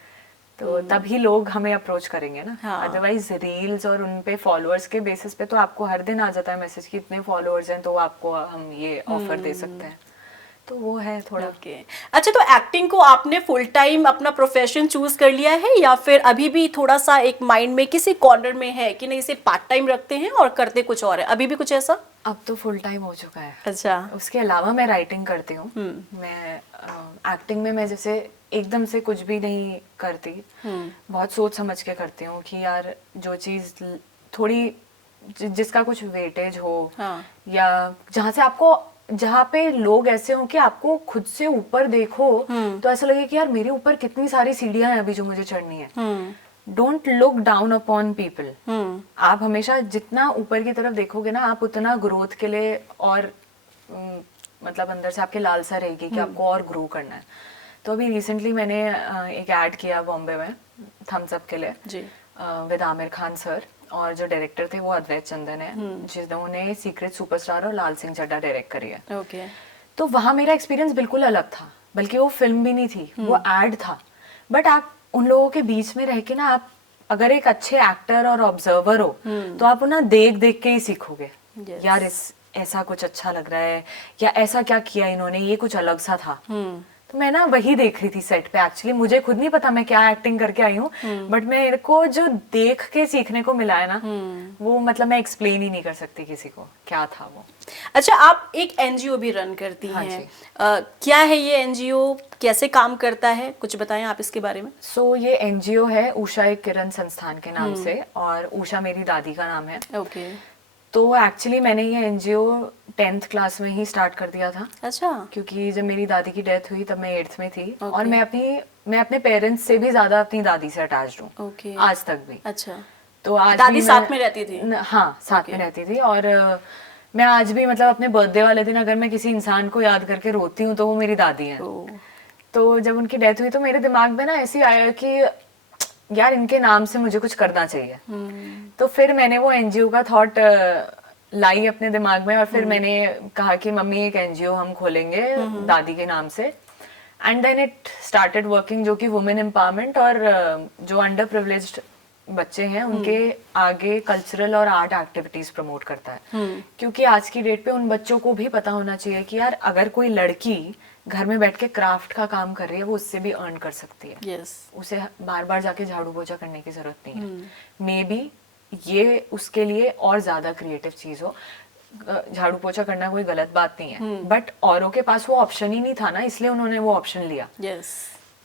तो तभी लोग हमें अप्रोच करेंगे ना। अदरवाइज रील्स और उन पे फॉलोअर्स के बेसिस पे तो आपको हर दिन आ जाता है मैसेज कि इतने फॉलोअर्स हैं तो आपको हम ये ऑफर दे सकते हैं। तो वो है थोड़ा। अच्छा, तो एक्टिंग को आपने फुल टाइम अपना प्रोफेशन चूज कर लिया है या फिर अभी भी थोड़ा सा एक माइंड में किसी कॉर्नर में है कि नहीं इसे पार्ट टाइम रखते हैं और करते कुछ और है? अभी भी कुछ ऐसा? अब तो फुल टाइम हो चुका है। अच्छा, उसके अलावा मैं राइटिंग करती हूँ। मैं एक्टिंग में मैं जैसे एकदम से कुछ भी नहीं करती, बहुत सोच समझ के करती हूँ कि यार जो चीज थोड़ी जिसका कुछ वेटेज हो, या जहाँ पे लोग ऐसे हो कि आपको खुद से ऊपर देखो तो ऐसा लगे कि यार मेरे ऊपर कितनी सारी सीढ़ियां हैं अभी जो मुझे चढ़नी है। Don't look down upon people. आप हमेशा जितना ऊपर की तरफ देखोगे ना, आप उतना ग्रोथ के लिए और मतलब अंदर से आपके लालसा रहेगी कि आपको और ग्रो करना है। तो अभी रिसेंटली मैंने एक ऐड किया बॉम्बे में थम्स अप के लिए विद आमिर खान सर, और जो डायरेक्टर थे वो अद्वैत चंदन है, जिन्होंने सीक्रेट सुपरस्टार और लाल सिंह चड्ढा डायरेक्ट करी है। तो वहाँ मेरा एक्सपीरियंस बिल्कुल अलग था, बल्कि वो फिल्म भी नहीं थी, वो ऐड था। बट आप उन लोगों के बीच में रह के ना, आप अगर एक अच्छे एक्टर और ऑब्जर्वर हो तो आप ना देख देख के ही सीखोगे। यार ऐसा कुछ अच्छा लग रहा है, या ऐसा क्या किया इन्होंने, ये कुछ अलग सा था। तो मैं ना वही देख रही थी सेट पे। एक्चुअली मुझे खुद नहीं पता मैं क्या एक्टिंग करके आई हूँ, बट मेरे को जो देख के सीखने को मिला है ना, वो मतलब मैं एक्सप्लेन ही नहीं कर सकती किसी को क्या था वो। अच्छा, आप एक एनजीओ भी रन करती हाँ हैं। जी। क्या है ये एनजीओ, कैसे काम करता है, कुछ बताएं आप इसके बारे में। सो ये एनजीओ है उषा एक किरण संस्थान के नाम से, और उषा मेरी दादी का नाम है। ओके। तो एक्चुअली मैंने ये एनजीओ 10th क्लास में ही स्टार्ट कर दिया था, अच्छा। क्योंकि जब मेरी दादी की डेथ हुई तब मैं 8th में थी। Okay. और मैं अपने पेरेंट्स से भी ज्यादा अपनी दादी से अटैच्ड हूँ, ओके। आज तक भी। अच्छा, तो आज दादी भी साथ में रहती थी? हाँ, साथ में रहती थी। और मैं आज भी मतलब अपने बर्थडे वाले दिन अगर मैं किसी इंसान को याद करके रोती हूँ तो वो मेरी दादी है। तो जब उनकी डेथ हुई तो मेरे दिमाग में ना ऐसे आया कि यार इनके नाम से मुझे कुछ करना चाहिए। तो फिर मैंने वो एनजीओ का थॉट लाई अपने दिमाग में, और फिर मैंने कहा कि मम्मी एक एनजीओ हम खोलेंगे दादी के नाम से। And then it started working, जो कि वुमेन एम्पावरमेंट और जो अंडर प्रिविलेज्ड बच्चे हैं उनके आगे कल्चरल और आर्ट एक्टिविटीज प्रमोट करता है। क्योंकि आज की डेट पे उन बच्चों को भी पता होना चाहिए कि यार अगर कोई लड़की घर में बैठ के क्राफ्ट का काम कर रही है वो उससे भी अर्न कर सकती है। yes. उसे बार बार जाके झाड़ू पोछा करने की जरूरत नहीं है। मे बी ये उसके लिए और ज्यादा क्रिएटिव चीज हो। झाड़ू पोछा करना कोई गलत बात नहीं है, बट औरों के पास वो ऑप्शन ही नहीं था ना, इसलिए उन्होंने वो ऑप्शन लिया। yes.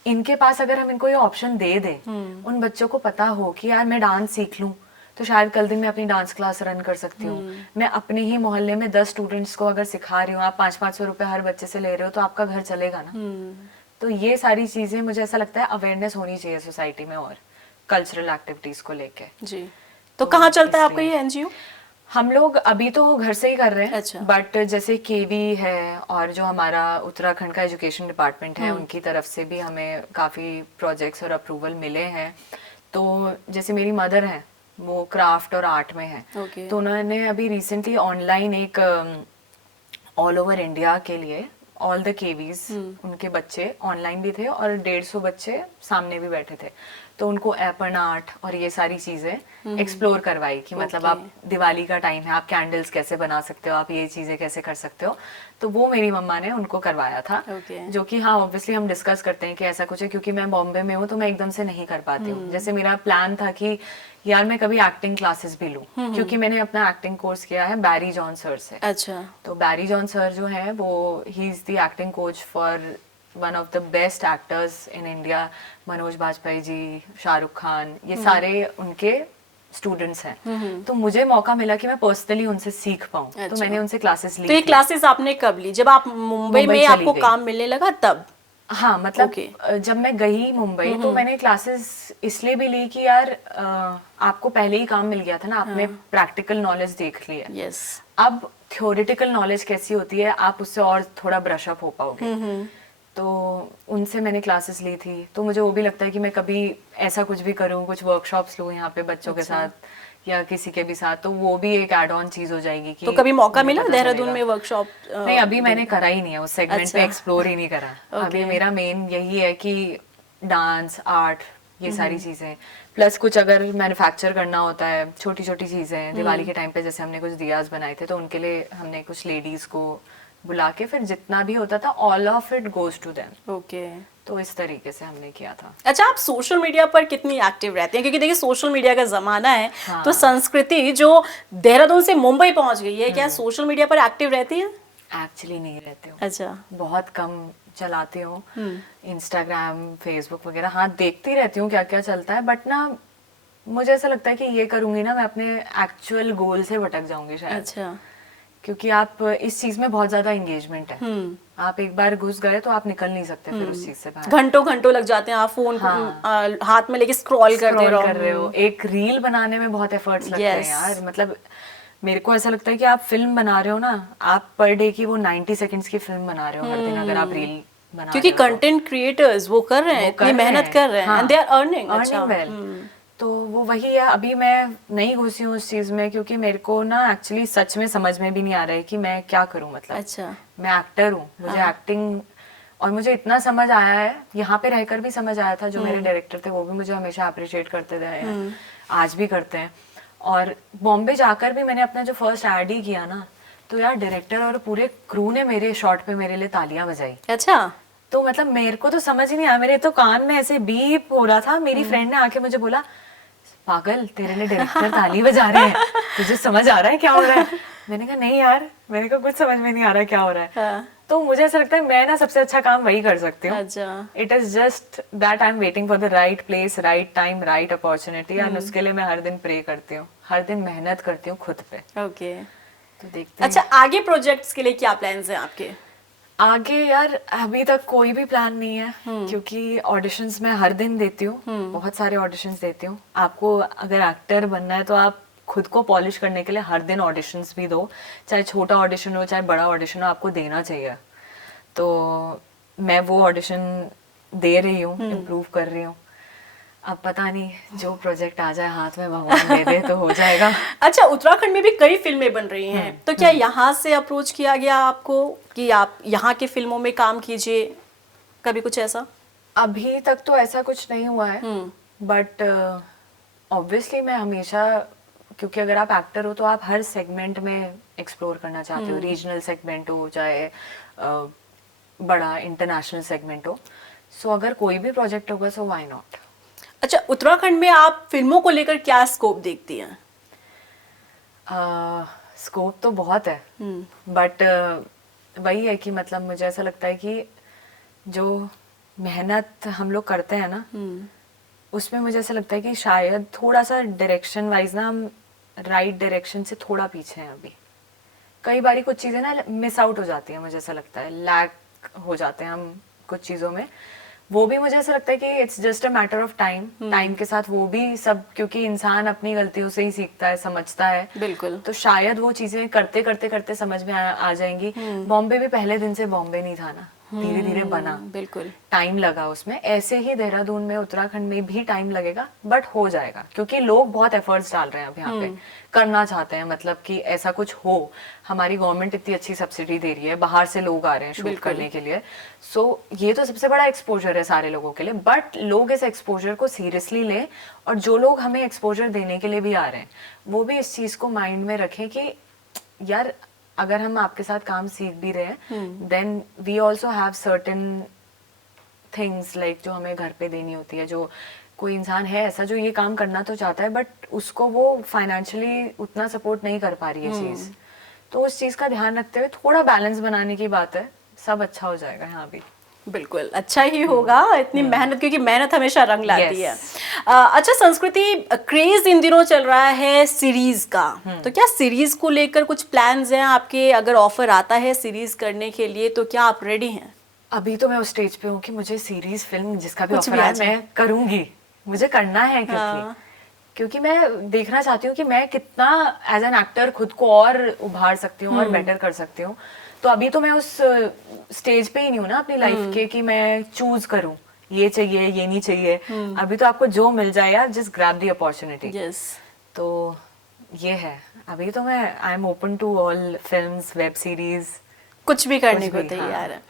इनके पास अगर हम इनको ये ऑप्शन दे दें, उन बच्चों को पता हो कि यार मैं डांस सीख लूं तो शायद कल दिन मैं अपनी डांस क्लास रन कर सकती हूँ। मैं अपने ही मोहल्ले में 10 स्टूडेंट्स को अगर सिखा रही हूँ, आप 500-500 रुपए हर बच्चे से ले रहे हो, तो आपका घर चलेगा ना। तो ये सारी चीजें मुझे ऐसा लगता है अवेयरनेस होनी चाहिए सोसाइटी में, और कल्चरल एक्टिविटीज को लेके। जी। तो कहाँ चलता है आपका ये एनजीओ? हम लोग अभी तो घर से ही कर रहे हैं। अच्छा। बट जैसे केवी है और जो हमारा उत्तराखंड का एजुकेशन डिपार्टमेंट है, उनकी तरफ से भी हमें काफ़ी प्रोजेक्ट्स और अप्रूवल मिले हैं। तो जैसे मेरी मदर है वो क्राफ्ट और आर्ट में है। Okay. तो उन्होंने अभी रिसेंटली ऑनलाइन एक ऑल ओवर इंडिया के लिए ऑल द केवीज, उनके बच्चे ऑनलाइन भी थे और 150 बच्चे सामने भी बैठे थे। तो उनको एपन आर्ट और ये सारी चीजें एक्सप्लोर करवाई कि मतलब आप दिवाली का टाइम है, आप कैंडल्स कैसे बना सकते हो, आप ये चीजें कैसे कर सकते हो। तो वो मेरी मम्मा ने उनको करवाया था। जो कि हाँ ऑब्वियसली हम डिस्कस करते हैं कि ऐसा कुछ है, क्योंकि मैं बॉम्बे में हूँ तो मैं एकदम से नहीं कर पाती हूँ। जैसे मेरा प्लान था कि यार मैं कभी एक्टिंग क्लासेस भी लूँ, क्योंकि मैंने अपना एक्टिंग कोर्स किया है बैरी जॉन सर से। अच्छा। तो बैरी जॉन सर जो है वो he is the acting coach for one of the best actors in India. Manoj Bajpayee ji, Shahrukh Khan, ये सारे उनके स्टूडेंट्स हैं। तो मुझे मौका मिला कि मैं पर्सनली उनसे सीख पाऊँ। अच्छा। तो मैंने उनसे क्लासेस ली। तो ये क्लासेस आपने कब ली? जब आप मुंबई में आपको काम मिलने लगा तब? हाँ मतलब जब मैं गई मुंबई तो मैंने क्लासेस इसलिए भी ली कि यार आपको पहले ही काम मिल गया था ना, आपने प्रैक्टिकल नॉलेज देख ली है। यस। अब थ्योरेटिकल नॉलेज कैसी होती है, आप उससे और थोड़ा ब्रश अप हो पाओगे। तो उनसे मैंने क्लासेस ली थी। तो मुझे वो भी लगता है कि मैं कभी ऐसा कुछ भी करूँ, कुछ वर्कशॉप्स लूँ यहाँ पे बच्चों के साथ या किसी के भी साथ, तो वो भी एक एड ऑन चीज हो जाएगी। कि तो कभी मौका मिला देहरादून में वर्कशॉप? नहीं, अभी मैंने करा ही नहीं है, उस सेगमेंट पे एक्सप्लोर ही नहीं करा। अभी मेरा मेन यही है कि डांस, आर्ट, ये सारी चीजें, प्लस कुछ अगर मैन्युफैक्चर करना होता है, छोटी छोटी चीजें। दिवाली के टाइम पे जैसे हमने कुछ दियाज बनाए थे तो उनके लिए हमने कुछ लेडीज को बुला के फिर जितना भी होता था all of it goes to them. Okay. तो इस तरीके से हमने किया था। अच्छा, आप सोशल मीडिया पर कितनी एक्टिव रहते हैं? क्योंकि देखिए सोशल मीडिया का जमाना है। हाँ। तो संस्कृति जो देहरादून से मुंबई पहुंच गई है, क्या सोशल मीडिया पर एक्टिव रहती है? एक्चुअली नहीं रहते हो। अच्छा। बहुत कम चलाती हूँ इंस्टाग्राम, फेसबुक वगैरह। हाँ देखती रहती हूँ क्या क्या चलता है, बट ना मुझे ऐसा लगता है कि ये करूंगी ना मैं अपने एक्चुअल गोल से भटक जाऊंगी शायद। अच्छा। क्योंकि आप इस चीज में बहुत ज्यादा एंगेजमेंट है। आप एक बार घुस गए तो आप निकल नहीं सकते फिर उस चीज से बाहर। घंटों घंटों लग जाते हैं, आप फोन को हाथ में लेके स्क्रॉल कर रहे हो। एक रील बनाने में बहुत एफर्ट्स लगते हैं यार। मतलब मेरे को ऐसा लगता है कि आप फिल्म बना रहे हो ना, आप पर डे की वो 90 सेकंड्स की फिल्म बना रहे हो हर दिन, अगर आप रील बना क्योंकि रहे हो। कंटेंट क्रिएटर्स वो कर रहे हैं, इतनी मेहनत कर रहे हैं, and they are earning well. तो वो वही है, अभी मैं नहीं घुसी हूँ उस चीज में, क्योंकि मेरे को ना एक्चुअली सच में समझ में भी नहीं आ रहा है कि मैं क्या करूँ। मतलब अच्छा, मैं एक्टर हूँ, मुझे एक्टिंग, और मुझे इतना समझ आया है, यहाँ पे रहकर भी समझ आया था। जो मेरे डायरेक्टर थे वो भी मुझे हमेशा अप्रिशिएट करते रहे हैं, आज भी करते हैं। और बॉम्बे जाकर भी मैंने अपना जो फर्स्ट एड ही किया ना, तो यार डायरेक्टर और पूरे क्रू ने मेरे शॉट पे मेरे लिए तालियां बजाई। अच्छा। तो मतलब मेरे को तो समझ ही नहीं आया, मेरे तो कान में ऐसे बीप हो रहा था। मेरी फ्रेंड ने आके मुझे बोला, पागल, तेरे लिए डायरेक्टर ताली बजा रहे हैं, तुझे समझ आ रहा है क्या हो रहा है? मैंने कहा नहीं यार, मैंने कहा कुछ समझ में नहीं आ रहा है क्या हो रहा है। हाँ। तो मुझे ऐसा लगता है मैं ना सबसे अच्छा काम वही कर सकती हूँ। अच्छा। It is just that I am waiting for the right place, right time, right opportunity, and उसके लिए मैं हर दिन प्रे करती हूँ, हर दिन मेहनत करती हूँ खुद पे। ओके। तो देखते हैं। अच्छा, आगे प्रोजेक्ट्स के लिए क्या प्लान्स हैं आपके? आगे यार अभी तक कोई भी प्लान नहीं है, क्योंकि ऑडिशंस मैं हर दिन देती हूँ, बहुत सारे ऑडिशंस देती हूँ। आपको अगर एक्टर बनना है तो आप खुद को पॉलिश करने के लिए हर दिन ऑडिशंस भी दो, चाहे छोटा ऑडिशन हो चाहे बड़ा ऑडिशन हो, आपको देना चाहिए। तो मैं वो ऑडिशन दे रही हूँ, इम्प्रूव कर रही हूँ। अब पता नहीं, जो प्रोजेक्ट आ जाए हाथ में, भगवान दे दे तो हो जाएगा। अच्छा, उत्तराखंड में भी कई फिल्में बन रही हैं, तो क्या यहाँ से अप्रोच किया गया आपको कि आप यहाँ की फिल्मों में काम कीजिए, कभी कुछ ऐसा? अभी तक तो ऐसा कुछ नहीं हुआ है, बट ऑब्वियसली मैं हमेशा, क्योंकि अगर आप एक्टर हो तो आप हर सेगमेंट में एक्सप्लोर करना चाहते हो, रीजनल सेगमेंट हो चाहे बड़ा इंटरनेशनल सेगमेंट हो। सो अगर कोई भी प्रोजेक्ट होगा सो व्हाई नॉट। अच्छा, उत्तराखंड में आप फिल्मों को लेकर क्या स्कोप देखती हैं? स्कोप तो बहुत है, बट वही है कि मतलब मुझे ऐसा लगता है कि जो मेहनत हम लोग करते हैं ना, उसमें मुझे ऐसा लगता है कि शायद थोड़ा सा डायरेक्शन वाइज ना हम राइट डायरेक्शन से थोड़ा पीछे हैं अभी। कई बारी कुछ चीज़ें ना मिस आउट हो जाती हैं, मुझे ऐसा लगता है लैक हो जाते हैं हम कुछ चीज़ों में। वो भी मुझे ऐसा लगता है कि it's just a matter of time, time के साथ वो भी सब, क्योंकि इंसान अपनी गलतियों से ही सीखता है, समझता है। बिल्कुल। तो शायद वो चीजें करते करते करते समझ में आ जाएंगी। बॉम्बे भी पहले दिन से बॉम्बे नहीं था ना, धीरे धीरे बना, बिल्कुल टाइम लगा उसमें। ऐसे ही देहरादून में, उत्तराखंड में भी टाइम लगेगा, बट हो जाएगा, क्योंकि लोग बहुत एफर्ट्स डाल रहे हैं अब यहाँ पे, करना चाहते हैं, मतलब कि ऐसा कुछ हो। हमारी गवर्नमेंट इतनी अच्छी सब्सिडी दे रही है, बाहर से लोग आ रहे हैं शूट करने के लिए। सो ये तो सबसे बड़ा एक्सपोजर है सारे लोगों के लिए, बट लोग इस एक्सपोजर को सीरियसली लें, और जो लोग हमें एक्सपोजर देने के लिए भी आ रहे हैं वो भी इस चीज को माइंड में रखें कि यार अगर हम आपके साथ काम सीख भी रहे हैं, then we also have certain things like जो हमें घर पे देनी होती है। जो कोई इंसान है ऐसा जो ये काम करना तो चाहता है, बट उसको वो फाइनेंशियली उतना सपोर्ट नहीं कर पा रही है चीज, तो उस चीज का ध्यान रखते हुए थोड़ा बैलेंस बनाने की बात है, सब अच्छा हो जाएगा यहाँ भी। बिल्कुल अच्छा ही होगा, इतनी मेहनत, क्योंकि मेहनत हमेशा रंग लाती है। Yes. अच्छा, संस्कृति, क्रेज इन दिनों चल रहा है सीरीज का, तो क्या सीरीज को लेकर कुछ प्लान्स हैं आपके? अगर ऑफर आता है सीरीज करने के लिए तो क्या आप रेडी हैं? अभी तो मैं उस स्टेज पे हूँ कि मुझे सीरीज फिल्म जिसका भी कुछ ऑफर भी आ आए जाए। मैं करूंगी, मुझे करना है, क्योंकि मैं देखना चाहती हूँ कि मैं कितना एज एन एक्टर खुद को और उभार सकती हूँ और बेटर कर सकती हूँ। तो अभी तो मैं उस स्टेज पे ही नहीं हूँ ना अपनी लाइफ के कि मैं चूज करूँ ये चाहिए ये नहीं चाहिए। अभी तो आपको जो मिल जाए यार, just grab the opportunity. Yes. तो ये है, अभी तो मैं I am open to all films, web series, कुछ भी करने को तैयार है।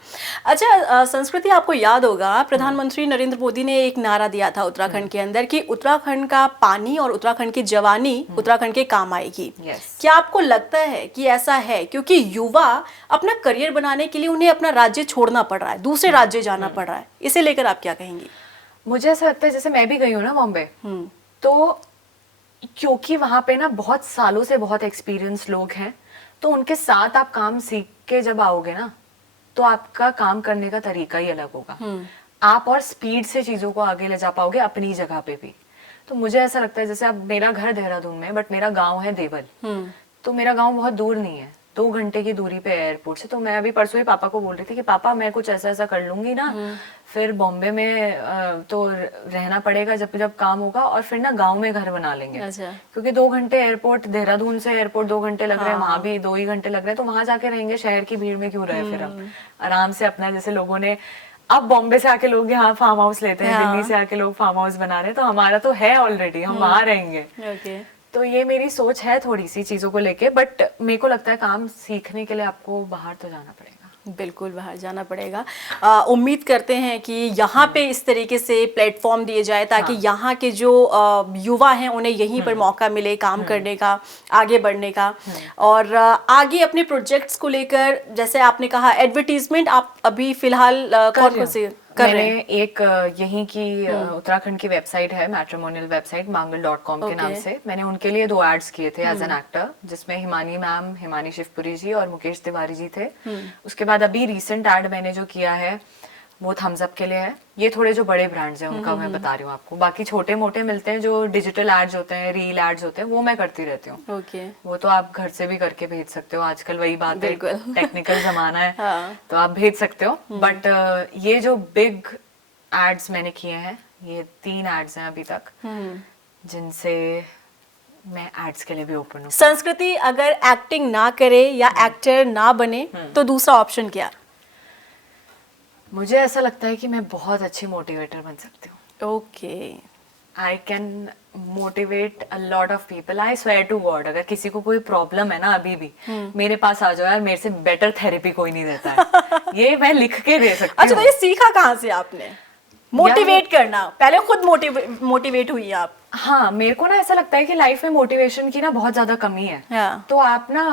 अच्छा, संस्कृति, आपको याद होगा प्रधानमंत्री नरेंद्र मोदी ने एक नारा दिया था उत्तराखंड के अंदर कि उत्तराखंड का पानी और उत्तराखंड की जवानी उत्तराखंड के काम आएगी। क्या आपको लगता है कि ऐसा है? क्योंकि युवा अपना करियर बनाने के लिए उन्हें अपना राज्य छोड़ना पड़ रहा है, दूसरे राज्य जाना पड़ रहा है, इसे लेकर आप क्या कहेंगी? मुझे ऐसा लगता है, जैसे मैं भी गई हूँ ना बॉम्बे, तो क्योंकि वहां पे ना बहुत सालों से बहुत एक्सपीरियंस लोग हैं, तो उनके साथ आप काम सीख के जब आओगे ना, तो आपका काम करने का तरीका ही अलग होगा। आप और स्पीड से चीजों को आगे ले जा पाओगे अपनी जगह पे भी। तो मुझे ऐसा लगता है, जैसे अब मेरा घर देहरादून में, बट मेरा गांव है देवल, तो मेरा गांव बहुत दूर नहीं है, 2 घंटे की दूरी पे एयरपोर्ट से। तो मैं अभी परसों ही पापा को बोल रही थी कि पापा मैं कुछ ऐसा ऐसा कर लूंगी ना, फिर बॉम्बे में तो रहना पड़ेगा जब जब काम होगा, और फिर ना गांव में घर बना लेंगे। अच्छा। क्योंकि 2 घंटे एयरपोर्ट, देहरादून से एयरपोर्ट 2 घंटे लग रहे हैं, वहां भी 2 ही घंटे लग रहे हैं, तो वहां जाके रहेंगे, शहर की भीड़ में क्यों रहे। फिर हम आराम से अपना, जैसे लोगों ने अब बॉम्बे से आके लोग यहाँ फार्म हाउस लेते हैं, दिल्ली से आके लोग फार्म हाउस बना रहे हैं, तो हमारा तो है ऑलरेडी, हम वहां रहेंगे। तो ये मेरी सोच है थोड़ी सी चीजों को लेके, बट मेरे को लगता है काम सीखने के लिए आपको बाहर तो जाना पड़ेगा। बिल्कुल बाहर जाना पड़ेगा। उम्मीद करते हैं कि यहाँ पे इस तरीके से प्लेटफॉर्म दिए जाए ताकि यहाँ के जो युवा हैं उन्हें यहीं पर मौका मिले काम करने का, आगे बढ़ने का। और आगे अपने प्रोजेक्ट्स को लेकर, जैसे आपने कहा एडवर्टीजमेंट आप अभी फिलहाल कौन कौन से कर रहे हैं? मैंने एक यहीं की उत्तराखंड की वेबसाइट है, मैट्रिमोनियल वेबसाइट mangal.com के नाम से, मैंने उनके लिए 2 एड्स किए थे एज एन एक्टर, जिसमें हिमानी मैम, हिमानी शिवपुरी जी और मुकेश तिवारी जी थे। उसके बाद अभी रीसेंट एड मैंने जो किया है वो थम्स अप के लिए है। ये थोड़े जो बड़े ब्रांड्स हैं उनका मैं बता रही हूँ आपको। बाकी छोटे मोटे मिलते हैं जो डिजिटल एड्स होते हैं, रील एड्स होते हैं, वो मैं करती रहती हूँ। ओके। वो तो आप घर से भी करके भेज सकते हो, आजकल वही बात है, बिल्कुल। टेक्निकल जमाना है। हाँ। तो आप भेज सकते हो। बट ये जो बिग एड्स मैंने किए हैं, ये 3 एड्स हैं अभी तक जिनसे मैं एड्स के लिए भी ओपन हूँ। संस्कृति अगर एक्टिंग ना करे या एक्टर ना बने तो दूसरा ऑप्शन क्या? मुझे ऐसा लगता है कि मैं बहुत अच्छी मोटिवेटर बन सकती हूँ। Okay. I can motivate a lot of people. I swear to God, अगर किसी को कोई प्रॉब्लम है ना अभी भी, मेरे पास आ जाओ यार, मेरे से बेटर थेरेपी कोई नहीं देता है। ये मैं लिख के दे सकती अच्छा, हूँ। तो ये सीखा कहाँ से आपने मोटिवेट करना? पहले खुद मोटिवेट हुई आप? हाँ, मेरे को ना ऐसा लगता है कि लाइफ में मोटिवेशन की ना बहुत ज्यादा कमी है। हाँ। तो आप ना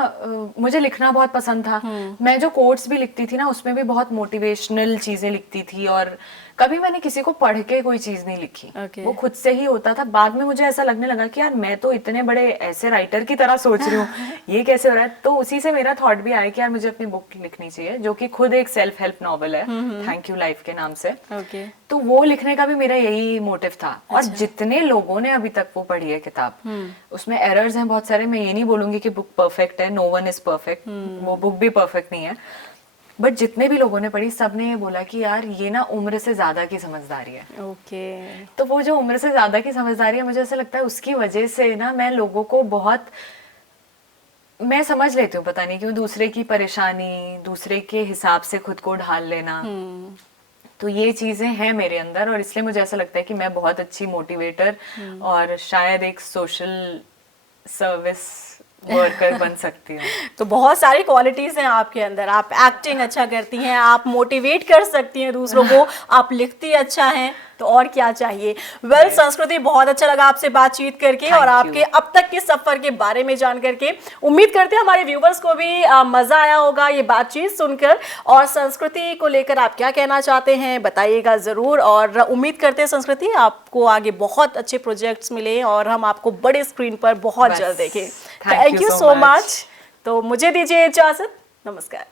मुझे लिखना बहुत पसंद था। मैं जो कोट्स भी लिखती थी ना, उसमें भी बहुत मोटिवेशनल चीजें लिखती थी, और कभी मैंने किसी को पढ़ के कोई चीज नहीं लिखी। Okay. वो खुद से ही होता था। बाद में मुझे ऐसा लगने लगा कि यार मैं तो इतने बड़े ऐसे राइटर की तरह सोच रही हूँ, ये कैसे हो रहा है? तो उसी से मेरा थॉट भी आया कि यार मुझे अपनी बुक लिखनी चाहिए, जो कि खुद एक सेल्फ हेल्प नॉवल है, थैंक यू लाइफ के नाम से। ओके। तो वो लिखने का भी मेरा यही मोटिव था। और जितने लोगों ने अभी तक वो पढ़ी है किताब, उसमें एरर्स हैं बहुत सारे। मैं ये नहीं बोलूंगी कि बुक परफेक्ट है, नो वन इज परफेक्ट, वो बुक भी परफेक्ट नहीं है। बट जितने भी लोगों ने पढ़ी, सबने ये बोला कि यार ये ना उम्र से ज्यादा की समझदारी है। ओके। तो वो जो उम्र से ज्यादा की समझदारी है, मुझे ऐसा लगता है उसकी वजह से ना मैं लोगों को बहुत, मैं समझ लेती हूँ, पता नहीं क्यों, दूसरे की परेशानी, दूसरे के हिसाब से खुद को ढाल लेना। तो ये चीजें हैं मेरे अंदर, और इसलिए मुझे ऐसा लगता है कि मैं बहुत अच्छी मोटिवेटर और शायद एक सोशल सर्विस वर्कर बन सकती हूँ। तो बहुत सारी क्वालिटीज हैं आपके अंदर। आप एक्टिंग अच्छा करती हैं, आप मोटिवेट कर सकती हैं दूसरों को, आप लिखती अच्छा हैं, तो और क्या चाहिए। वेल संस्कृति, बहुत अच्छा लगा आपसे बातचीत करके और आपके अब तक के सफर के बारे में जान करके। उम्मीद करते हैं हमारे व्यूवर्स को भी मजा आया होगा ये बातचीत सुनकर। और संस्कृति को लेकर आप क्या कहना चाहते हैं बताइएगा जरूर। और उम्मीद करते हैं संस्कृति आपको आगे बहुत अच्छे प्रोजेक्ट्स मिले और हम आपको बड़े स्क्रीन पर बहुत जल्द देखें। Thank you so much. तो मुझे दीजिए इजाजत, नमस्कार।